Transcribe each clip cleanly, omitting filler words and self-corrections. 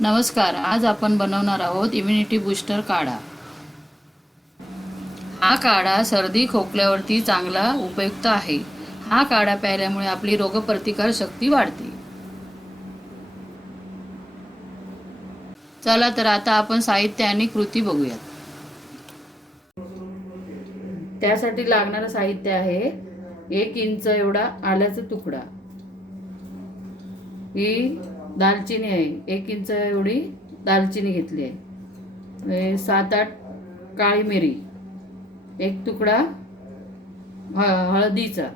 नमस्कार. आज आपण बनवणार आहोत इम्युनिटी बूस्टर काढा. हा काढा सर्दी खोकल्यावरती चांगला उपयुक्त आहे. हा काढा प्यायल्यामुळे आपली रोगप्रतिकार शक्ती वाढते. चला तर आता आपण साहित्य आणि कृती बघूयात. त्यासाठी लागणारं साहित्य आहे 1 इंच एवढा आल्याचा तुकडा, ही दालचिनी आहे, 1 इंच एवढी दालचिनी घेतली आहे, 7-8 काळी मिरी, 1 तुकडा हळदीचा,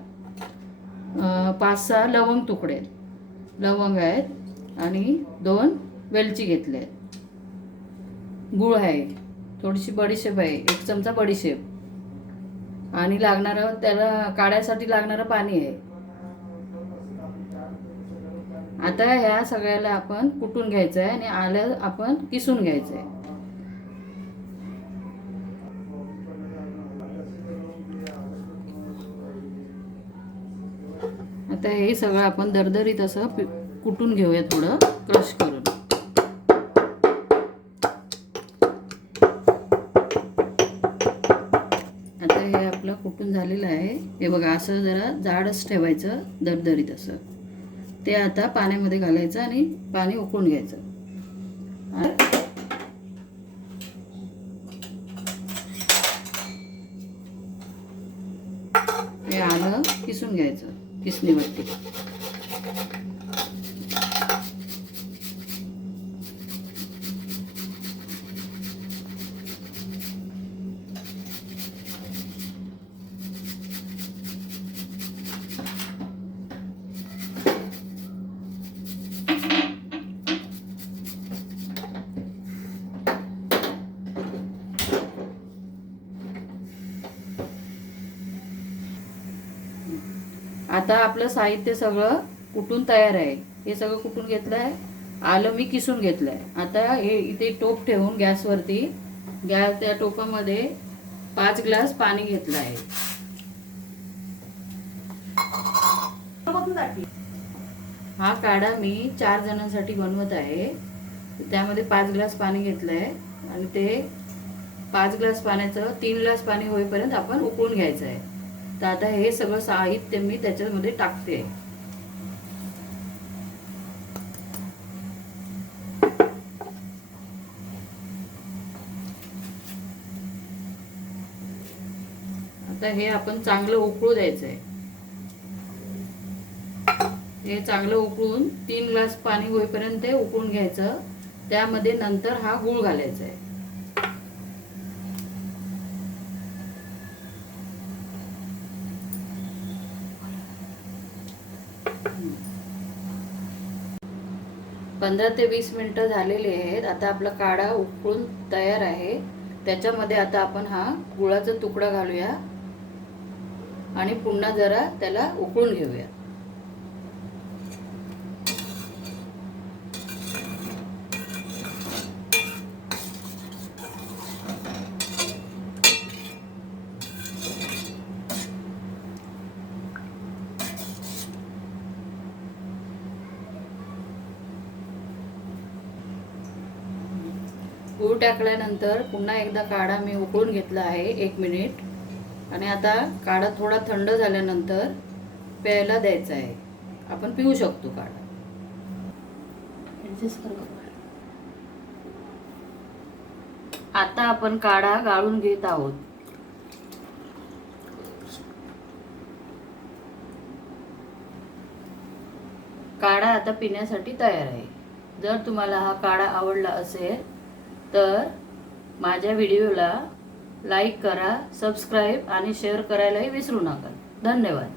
5-6 लवंग तुकडे लवंग आहेत आणि 2 वेलची घेतल्या आहेत. गूळ आहे, थोडीशी बडीशेप आहे, 1 चमचा बडीशेप आणि लागणारं त्याला काढ्यासाठी लागणारं पाणी आहे. आता ह्या सगळ्याला आपण कुटून घ्यायचं आहे आणि आलं आपण किसून घ्यायचं आहे. आता हे सगळं आपण दरदरीत असं कुटून घेऊया, थोडं क्रश करून. आता हे आपलं कुटून झालेलं आहे. हे बघा, असं जरा जाडच ठेवायचं, दरदरीत असं. ते आता पाण्यामध्ये घालायचं आणि पाणी उकळून घ्यायचं. हे आलं किसून घ्यायचं किसणीवरती. आता आपलं साहित्य सगळं कुटून तयार आहे. हे सगळं कुटून घेतलं आहे, आलं मी किसून घेतलं आहे. आता हे इथे टोप ठेवून गॅसवरती, त्या टोपामध्ये 5 ग्लास पाणी घेतलं आहे. हा काढा मी 4 जणांसाठी बनवत आहे. त्यामध्ये 5 ग्लास पाणी घेतलं आहे आणि ते 5 ग्लास पाण्याचं 3 ग्लास पाणी होईपर्यंत आपण उकळून घ्यायचं आहे. तर आता हे सगळं साहित्य मी त्याच्यामध्ये टाकते. आता हे आपण चांगलं उकळू द्यायचं आहे. हे चांगलं उकळून 3 ग्लास पाणी होईपर्यंत ते उकळून घ्यायचं. त्यामध्ये नंतर हा गूळ घालायचा आहे. पंधरा ते 20 मिनिटं झालेली आहेत. आता आपला काढा उकळून तयार आहे. त्याच्यामध्ये आता आपण हा गुळाचा तुकडा घालूया आणि पुन्हा जरा त्याला उकळून घेऊया. गूळ टाकल्यानंतर पुन्हा एकदा काढा मी उकळून घेतला आहे 1 मिनिट आणि आता काढा थोडा थंड झाल्यानंतर प्यायला द्यायचा आहे. आपण पिऊ शकतो काढा. आता आपण काढा गाळून घेत आहोत. काढा आता पिण्यासाठी तयार आहे. जर तुम्हाला हा काढा आवडला असेल तर माझ्या व्हिडिओला लाईक करा, सबस्क्राईब आणि शेअर करायलाही विसरू नका. धन्यवाद.